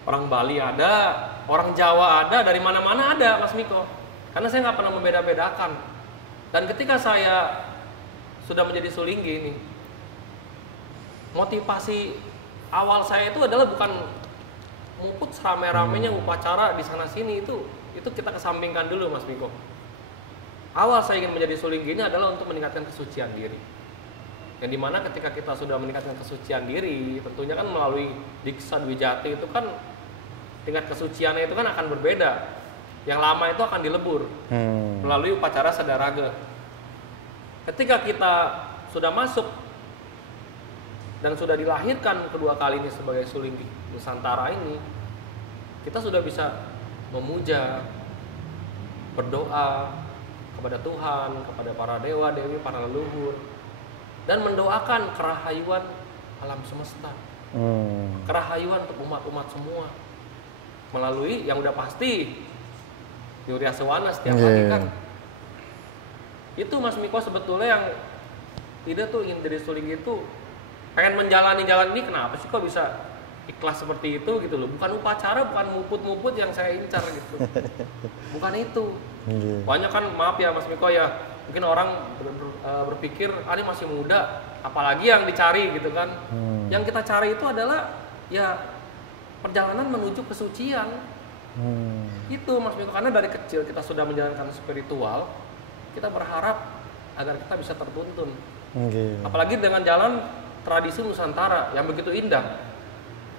orang Bali ada, orang Jawa ada, dari mana-mana ada, Mas Miko. Karena saya nggak pernah membeda-bedakan. Dan ketika saya sudah menjadi sulinggi ini, motivasi awal saya itu adalah bukan muput serame-ramenya upacara di sana sini, itu kita kesampingkan dulu, Mas Miko. Awal saya ingin menjadi sulinggi ini adalah untuk meningkatkan kesucian diri. Yang dimana ketika kita sudah meningkatkan kesucian diri, tentunya kan melalui Diksa Dwijati itu kan tingkat kesuciannya itu kan akan berbeda. Yang lama itu akan dilebur melalui upacara Sadaraga. Ketika kita sudah masuk dan sudah dilahirkan kedua kali ini sebagai sulinggi Nusantara ini, kita sudah bisa memuja, berdoa kepada Tuhan, kepada para dewa, dewi, para leluhur, dan mendoakan kerahayuan alam semesta, kerahayuan untuk umat-umat semua melalui yang udah pasti Yurya Sewana setiap hari kan. Itu Mas Miko sebetulnya yang tidak tuh ingin dari sulinggi itu pengen menjalani jalan ini. Kenapa sih kok bisa ikhlas seperti itu gitu loh? Bukan upacara, bukan muput-muput yang saya incar gitu. Bukan itu. Banyak kan, maaf ya Mas Miko ya, mungkin orang berpikir ini masih muda, apalagi yang dicari gitu kan. Yang kita cari itu adalah ya perjalanan menuju kesucian. Itu Mas Miko, karena dari kecil kita sudah menjalankan spiritual, kita berharap agar kita bisa tertuntun. Apalagi dengan jalan tradisi Nusantara yang begitu indah.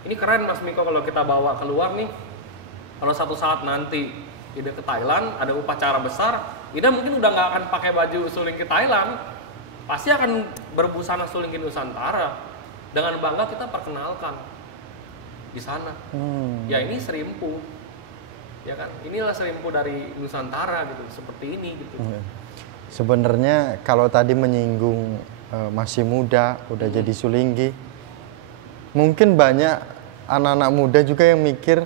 Ini keren Mas Miko kalau kita bawa keluar nih. Kalau satu saat nanti Ida ke Thailand, ada upacara besar, Ida mungkin udah nggak akan pakai baju sulinggi Thailand, pasti akan berbusana sulinggi Nusantara. Dengan bangga kita perkenalkan di sana. Ya ini serimpu, ya kan? Inilah serimpu dari Nusantara gitu, seperti ini gitu. Sebenarnya kalau tadi menyinggung masih muda, udah jadi sulinggi, mungkin banyak anak-anak muda juga yang mikir,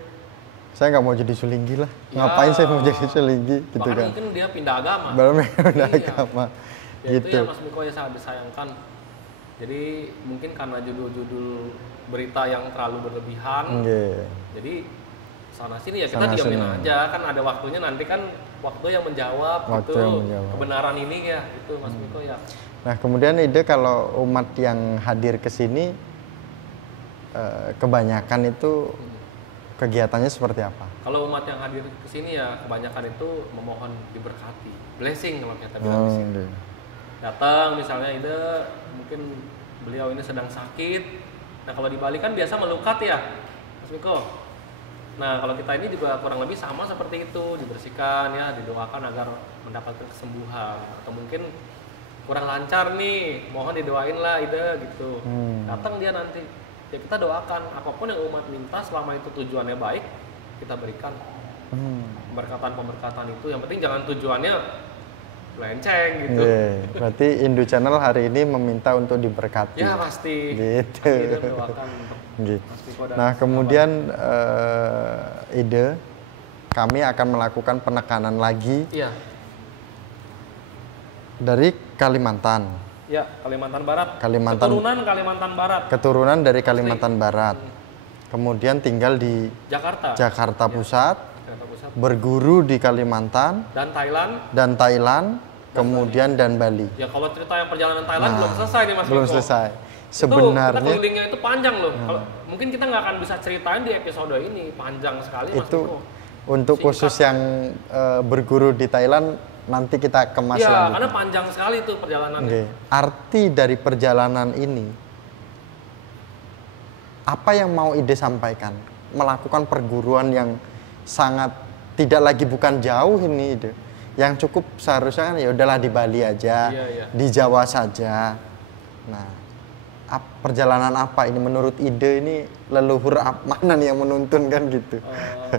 saya nggak mau jadi sulinggi lah, ngapain saya mau jadi sulinggi gitu. Bahkan kan. Mungkin dia pindah agama. Pindah agama. Ya, gitu. itu yang Mas Miko ya sangat disayangkan. Jadi mungkin karena judul-judul berita yang terlalu berlebihan, jadi sana sini ya kita diamin aja, kan ada waktunya nanti kan waktu yang menjawab kebenaran ini ya, itu Mas Miko ya. Nah kemudian ide kalau umat yang hadir ke sini kebanyakan itu kegiatannya seperti apa? Kalau umat yang hadir ke sini ya kebanyakan itu memohon diberkati, blessing kalau kita bilang di sini. Datang misalnya ide mungkin beliau ini sedang sakit. Nah kalau di Bali kan biasa melukat ya, Mas Miko. Nah kalau kita ini juga kurang lebih sama seperti itu, dibersihkan ya, didoakan agar mendapatkan kesembuhan. Atau mungkin kurang lancar nih, mohon didoain lah ide gitu. Datang dia nanti, ya kita doakan apapun yang umat minta selama itu tujuannya baik, kita berikan pemberkatan itu. Yang penting jangan tujuannya melenceng gitu. Berarti Indu Channel hari ini meminta untuk diberkati. Ya pasti. Gitu. Doakan gitu. Nah kemudian ide kami akan melakukan penekanan lagi dari Kalimantan. Ya, Kalimantan Barat. Keturunan Kalimantan Barat. Keturunan dari Kalimantan Barat. Kemudian tinggal di Jakarta Pusat. Berguru di Kalimantan dan Thailand, kemudian dan Bali. Ya kalau cerita yang perjalanan Thailand belum selesai nih Mas. Belum selesai. Sebenarnya kita kelilingnya itu panjang loh. Mungkin kita nggak akan bisa ceritain di episode ini, panjang sekali Mas. Itu untuk khusus yang berguru di Thailand nanti kita kemas selanjutnya. Iya, Karena panjang sekali tuh perjalanannya. Arti dari perjalanan ini, apa yang mau ide sampaikan? Melakukan perguruan yang sangat tidak lagi bukan jauh ini ide. Yang cukup seharusnya kan ya udahlah di Bali aja, di Jawa saja. Nah, perjalanan apa ini menurut ide ini, leluhur mana nih yang menuntun kan gitu?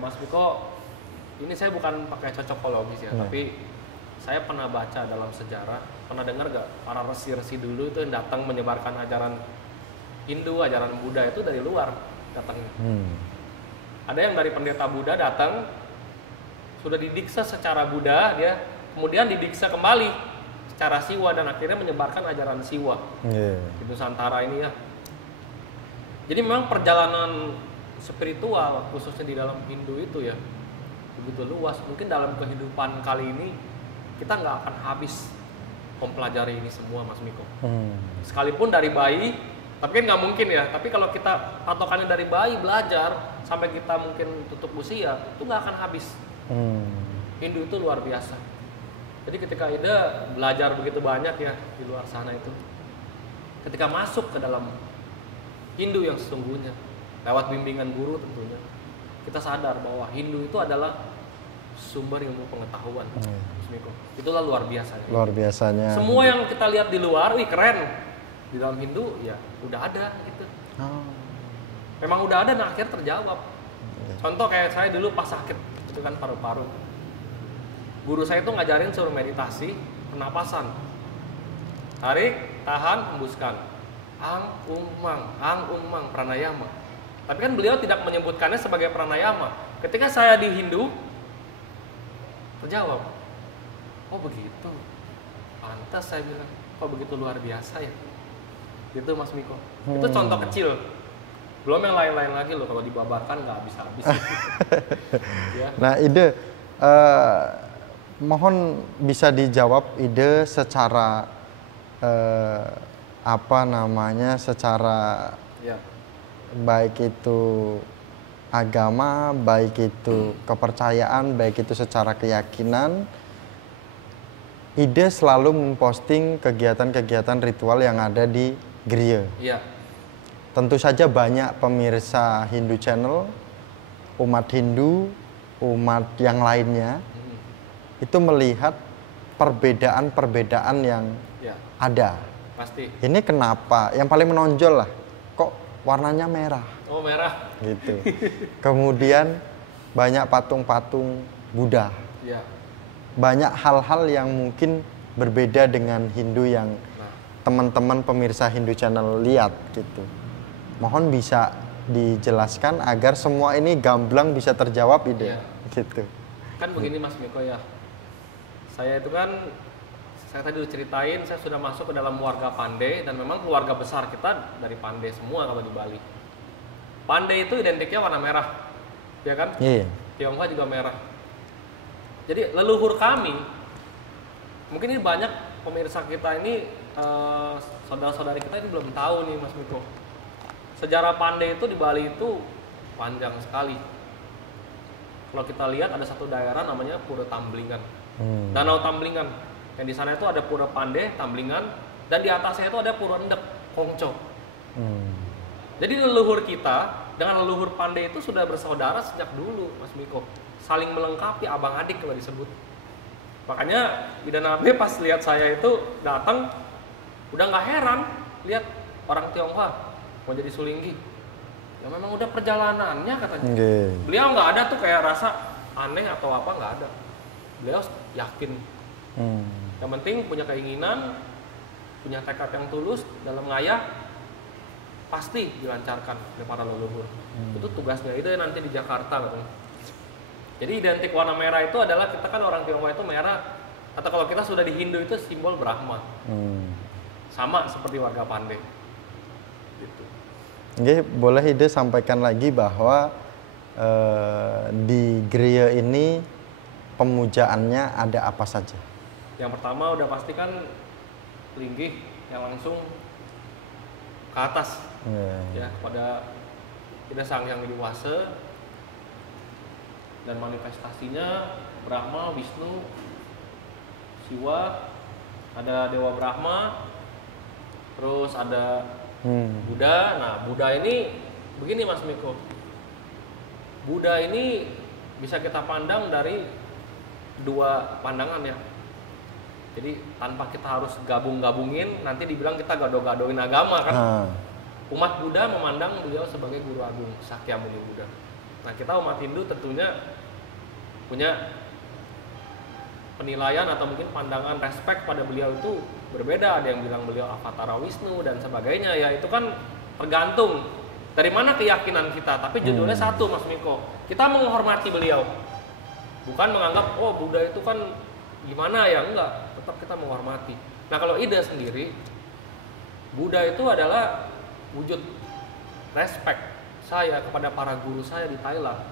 Mas Miko, ini saya bukan pakai cocokologis ya, tapi saya pernah baca dalam sejarah, pernah dengar gak para resi-resi dulu itu yang datang menyebarkan ajaran Hindu, ajaran Buddha itu dari luar datangnya. Ada yang dari pendeta Buddha datang, sudah didiksa secara Buddha, dia kemudian didiksa kembali secara Siwa dan akhirnya menyebarkan ajaran Siwa di Nusantara ini ya. Jadi memang perjalanan spiritual khususnya di dalam Hindu itu ya begitu luas. Mungkin dalam kehidupan kali ini kita nggak akan habis mempelajari ini semua, Mas Miko. Sekalipun dari bayi, tapi kan nggak mungkin ya. Tapi kalau kita patokannya dari bayi belajar sampai kita mungkin tutup usia, itu nggak akan habis. Hindu itu luar biasa. Jadi ketika Ida belajar begitu banyak ya di luar sana itu, ketika masuk ke dalam Hindu yang sesungguhnya, lewat bimbingan guru tentunya, kita sadar bahwa Hindu itu adalah sumber ilmu pengetahuan. Itulah luar biasa. Luar biasanya. Semua yang kita lihat di luar, wih keren. Di dalam Hindu ya udah ada gitu. Memang udah ada, nah akhirnya terjawab. Contoh kayak saya dulu pas sakit itu kan paru-paru. Guru saya itu ngajarin suruh meditasi, pernapasan. Tarik, tahan, hembuskan. Ang, umang, pranayama. Tapi kan beliau tidak menyebutkannya sebagai pranayama. Ketika saya di Hindu, terjawab. Oh begitu. Pantas saya bilang. Kok begitu luar biasa ya? Gitu Mas Miko. Itu contoh kecil. Belum yang lain-lain lagi loh, kalau dibabarkan nggak habis-habis. Ya. Nah, Ide, mohon bisa dijawab Ide secara secara ya. Baik itu agama, baik itu kepercayaan, baik itu secara keyakinan. Ide selalu memposting kegiatan-kegiatan ritual yang ada di Griya. Iya. Tentu saja banyak pemirsa Hindu Channel, umat Hindu, umat yang lainnya, itu melihat perbedaan-perbedaan yang ada. Pasti. Ini kenapa? Yang paling menonjol lah, kok warnanya merah? Oh merah. Gitu. Kemudian banyak patung-patung Buddha. Ya. Banyak hal-hal yang mungkin berbeda dengan Hindu yang teman-teman pemirsa Hindu Channel lihat gitu. Mohon bisa dijelaskan agar semua ini gamblang bisa terjawab Ide. Ya. Gitu. Kan begini Mas Miko ya. Saya itu kan, saya tadi udah ceritain, saya sudah masuk ke dalam warga Pandey dan memang keluarga besar kita dari Pandey semua kalau di Bali. Pandey itu identiknya warna merah, ya kan? Iya. Tionghoa juga merah. Jadi leluhur kami, mungkin ini banyak pemirsa kita ini, saudara-saudari kita ini belum tahu nih Mas Miko. Sejarah Pandey itu di Bali itu panjang sekali. Kalau kita lihat ada satu daerah namanya Pura Tamblingan, Danau Tamblingan. Yang di sana itu ada Pura Pandey, Tamblingan, dan di atasnya itu ada Pura Endek, Kongco. Jadi leluhur kita dengan leluhur Pandey itu sudah bersaudara sejak dulu, Mas Miko. Saling melengkapi, abang adik kalau disebut. Makanya Ida Nabe pas lihat saya itu datang, udah nggak heran lihat orang Tionghoa mau jadi sulinggi. Ya memang udah perjalanannya katanya. Beliau nggak ada tuh kayak rasa aneh atau apa, nggak ada. Beliau yakin. Yang penting punya keinginan, punya tekad yang tulus dalam ngayah, pasti dilancarkan oleh para leluhur. Itu tugasnya itu nanti di Jakarta katanya. Jadi identik warna merah itu adalah, kita kan orang Tionghoa itu merah, atau kalau kita sudah di Hindu itu simbol Brahma. Sama seperti warga Pandey. Gitu. Oke, boleh Ide sampaikan lagi bahwa di Griya ini pemujaannya ada apa saja? Yang pertama udah pasti kan linggih yang langsung ke atas, ya kepada Ida Sang Hyang Widiwasa, dan manifestasinya Brahma, Wisnu, Siwa, ada Dewa Brahma, terus ada Buddha. Nah, Buddha ini begini Mas Miko. Buddha ini bisa kita pandang dari dua pandangan ya. Jadi tanpa kita harus gabung-gabungin, nanti dibilang kita gado-gadoin agama kan. Umat Buddha memandang beliau sebagai guru agung, Sakyamuni Buddha. Nah, kita umat Hindu tentunya punya penilaian atau mungkin pandangan respect pada beliau itu berbeda. Ada yang bilang beliau avatara Wisnu dan sebagainya, ya itu kan tergantung Dari mana keyakinan kita? Tapi judulnya satu, Mas Miko. Kita menghormati beliau. Bukan menganggap, oh Buddha itu kan gimana ya, enggak. Tetap kita menghormati. Nah kalau ide sendiri, Buddha itu adalah wujud respect saya kepada para guru saya di Thailand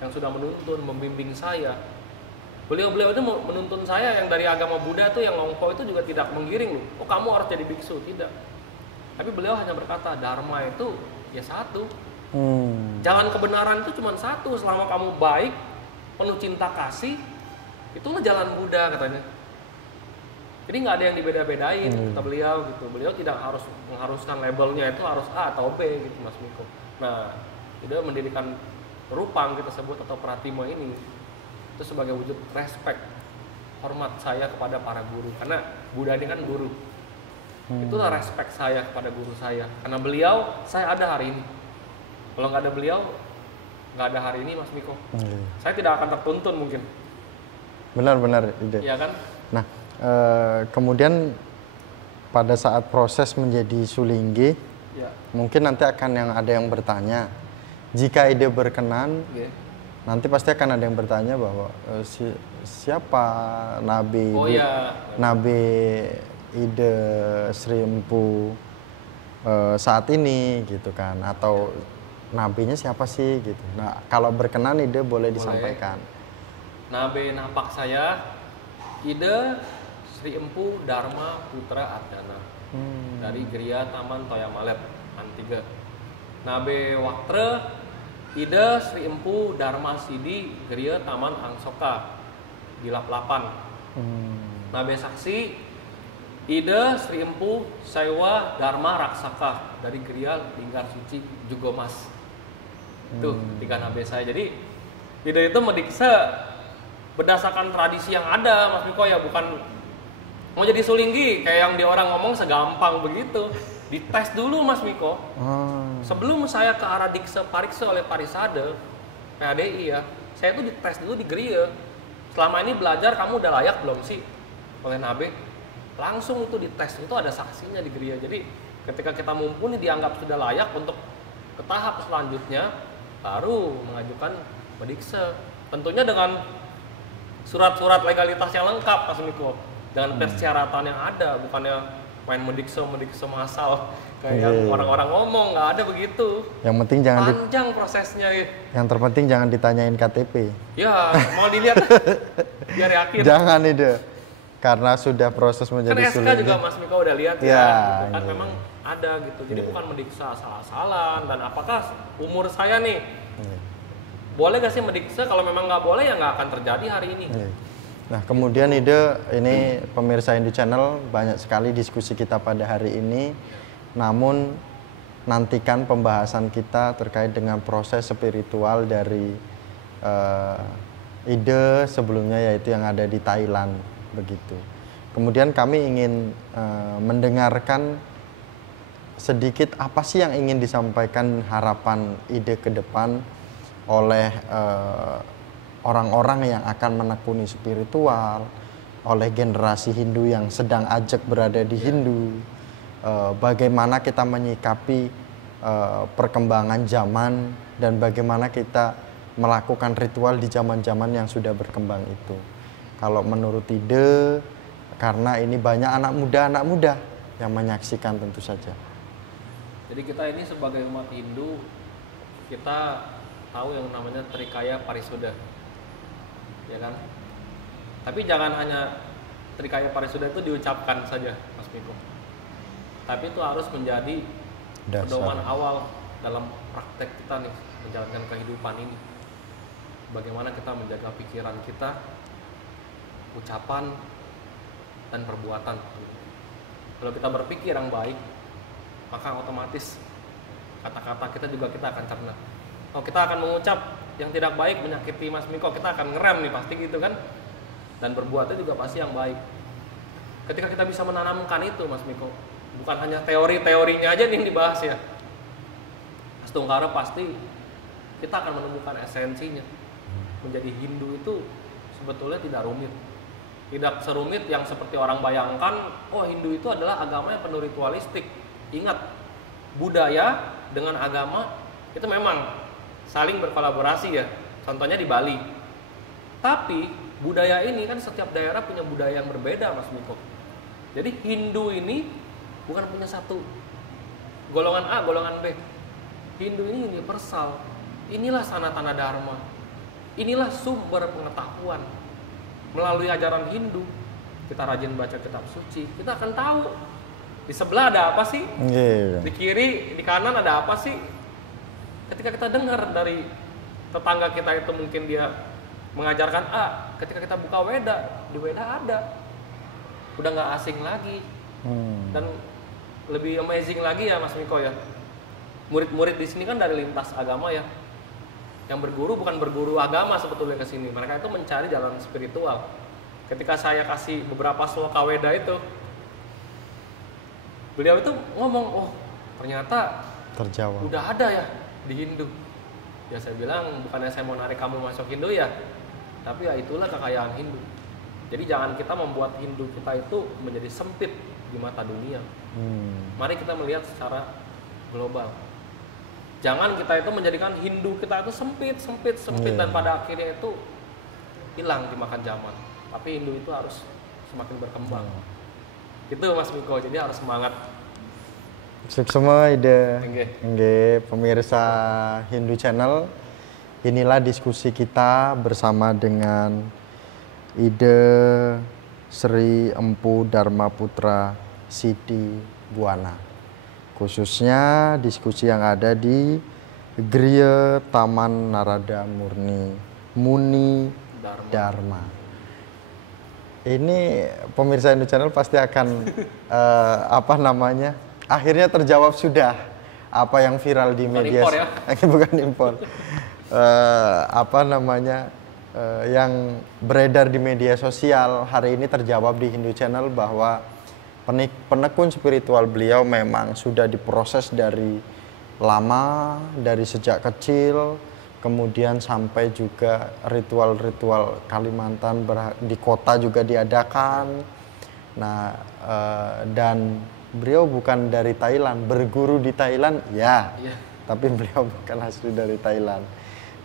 yang sudah menuntun, membimbing saya. Beliau-beliau itu menuntun saya yang dari agama Buddha itu yang ngongko itu juga tidak menggiring loh. Oh kamu harus jadi biksu, tidak. Tapi beliau hanya berkata Dharma itu ya satu. Jalan kebenaran itu cuma satu. Selama kamu baik, penuh cinta kasih, itulah jalan Buddha katanya. Jadi nggak ada yang dibeda-bedain kata beliau gitu. Beliau tidak harus mengharuskan labelnya itu harus A atau B gitu Mas Miko. Nah, dia mendirikan Rupang kita sebut atau Pratima ini itu sebagai wujud respect, hormat saya kepada para guru karena Buddha ini kan guru. Itulah respect saya kepada guru saya karena beliau saya ada hari ini. Kalau nggak ada beliau nggak ada hari ini Mas Miko. Saya tidak akan tertuntun mungkin. Benar-benar ide. Iya kan? Nah, kemudian pada saat proses menjadi sulinggi, mungkin nanti akan ada yang bertanya, jika ide berkenan, nanti pasti akan ada yang bertanya bahwa siapa Nabi Nabi Ide Sri Empu saat ini gitu kan, atau nabinya siapa sih gitu. Nah kalau berkenan ide boleh disampaikan. Nabi napak saya Ide Sri Empu Dharma Putra Ardhana dari Gria Taman Toyamalet Antiga. Nabe Waktre Ide Sri Empu Dharma Sidi Gria Taman Angsoka di Lap-Lapan. Nabe Saksi Ide Sri Empu Saiwa Dharma Raksaka dari Gria Linggar Suci Jugomas. Tuh 3 nabe saya. Jadi Ide itu mendikse berdasarkan tradisi yang ada Mas Miko ya, bukan mau jadi sulinggi kayak yang di orang ngomong segampang begitu. Dites dulu Mas Miko. Sebelum saya ke arah dikse pariksa oleh Parisade PADI ya, saya tuh dites dulu di Gria. Selama ini belajar kamu udah layak belum sih oleh Nabe? Langsung itu dites, itu ada saksinya di Gria. Jadi ketika kita mumpuni dianggap sudah layak untuk ke tahap selanjutnya, baru mengajukan medikse. Tentunya dengan surat-surat legalitas yang lengkap Mas Miko, dengan persyaratan yang ada, bukannya main medikse massal kayak yang orang-orang ngomong, nggak ada begitu. Yang penting jangan panjang prosesnya. Yang terpenting jangan ditanyain KTP. Ya mau dilihat biar yakin. Jangan ide, karena sudah proses menjadi kan SK sulinggi. juga Mas Miko udah lihat ya, gitu kan memang ada gitu. Jadi bukan mediksa asal-asalan. Dan apakah umur saya nih boleh gak sih mediksa? Kalau memang nggak boleh ya nggak akan terjadi hari ini. Nah kemudian ide ini pemirsa Hindu Channel, banyak sekali diskusi kita pada hari ini. Namun nantikan pembahasan kita terkait dengan proses spiritual dari ide sebelumnya, yaitu yang ada di Thailand begitu. Kemudian kami ingin mendengarkan sedikit apa sih yang ingin disampaikan harapan ide ke depan oleh orang-orang yang akan menekuni spiritual, oleh generasi Hindu yang sedang ajak berada di Hindu. Bagaimana kita menyikapi perkembangan zaman dan bagaimana kita melakukan ritual di zaman-zaman yang sudah berkembang itu. Kalau menurut ide, karena ini banyak anak muda yang menyaksikan tentu saja. Jadi kita ini sebagai umat Hindu, kita tahu yang namanya Trikaya Parisuddha, ya kan? Tapi jangan hanya Trikaya Parisuddha itu diucapkan saja, Mas Miko. Tapi itu harus menjadi pedoman awal dalam praktek kita nih menjalankan kehidupan ini. Bagaimana kita menjaga pikiran kita, ucapan dan perbuatan. Kalau kita berpikir yang baik, maka otomatis kata-kata kita juga kita akan cerna. Kalau kita akan mengucap yang tidak baik menyakiti Mas Miko, kita akan ngerem nih pasti gitu kan. Dan berbuatnya juga pasti yang baik. Ketika kita bisa menanamkan itu Mas Miko, bukan hanya teori-teorinya aja nih yang dibahas ya. Astungkara pasti kita akan menemukan esensinya. Menjadi Hindu itu sebetulnya tidak rumit. Tidak serumit yang seperti orang bayangkan, oh Hindu itu adalah agama yang penuh ritualistik. Ingat, budaya dengan agama itu memang saling berkolaborasi ya. Contohnya di Bali. Tapi budaya ini kan setiap daerah punya budaya yang berbeda, Mas Miko. Jadi Hindu ini bukan punya satu golongan A, golongan B. Hindu ini universal. Inilah sanatana dharma. Inilah sumber pengetahuan. Melalui ajaran Hindu, kita rajin baca kitab suci, kita akan tahu di sebelah ada apa sih, di kiri, di kanan ada apa sih. Ketika kita dengar dari tetangga kita itu mungkin dia mengajarkan A, ketika kita buka Weda, di Weda ada, udah nggak asing lagi. Dan lebih amazing lagi ya Mas Miko ya, murid-murid di sini kan dari lintas agama ya, yang berguru bukan berguru agama sebetulnya ke sini, mereka itu mencari jalan spiritual. Ketika saya kasih beberapa sloka Weda itu, beliau itu ngomong, oh ternyata terjawab, udah ada ya di Hindu. Ya saya bilang, bukannya saya mau narik kamu masuk Hindu ya, tapi ya itulah kekayaan Hindu. Jadi jangan kita membuat Hindu kita itu menjadi sempit di mata dunia. Mari kita melihat secara global. Jangan kita itu menjadikan Hindu kita itu sempit dan pada akhirnya itu hilang dimakan zaman. Tapi Hindu itu harus semakin berkembang. Itu Mas Miko, jadi harus semangat. Sip semua ide. Nggih, pemirsa Hindu Channel. Inilah diskusi kita bersama dengan Ide Sri Empu Dharma Putra Siti Buana. Khususnya diskusi yang ada di Griya Taman Narada Muni Dharma. Ini pemirsa Hindu Channel pasti akan akhirnya terjawab sudah apa yang viral di media impor ya? Bukan impor. Yang beredar di media sosial hari ini terjawab di Hindu Channel bahwa penekun spiritual beliau memang sudah diproses dari lama, dari sejak kecil, kemudian sampai juga ritual-ritual Kalimantan di kota juga diadakan. Nah, dan beliau bukan dari Thailand, berguru di Thailand ya, tapi beliau bukan asli dari Thailand.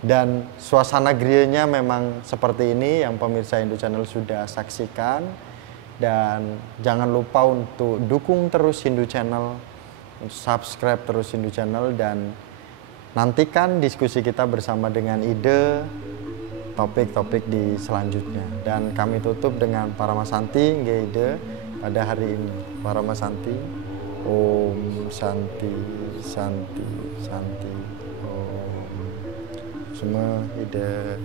Dan suasana griyanya memang seperti ini yang pemirsa Hindu Channel sudah saksikan. Dan jangan lupa untuk dukung terus Hindu Channel, subscribe terus Hindu Channel, dan nantikan diskusi kita bersama dengan ide topik-topik di selanjutnya. Dan kami tutup dengan Paramasanti ide pada hari ini. Paramasanti, Om Santi Santi Santi. Om semua ide.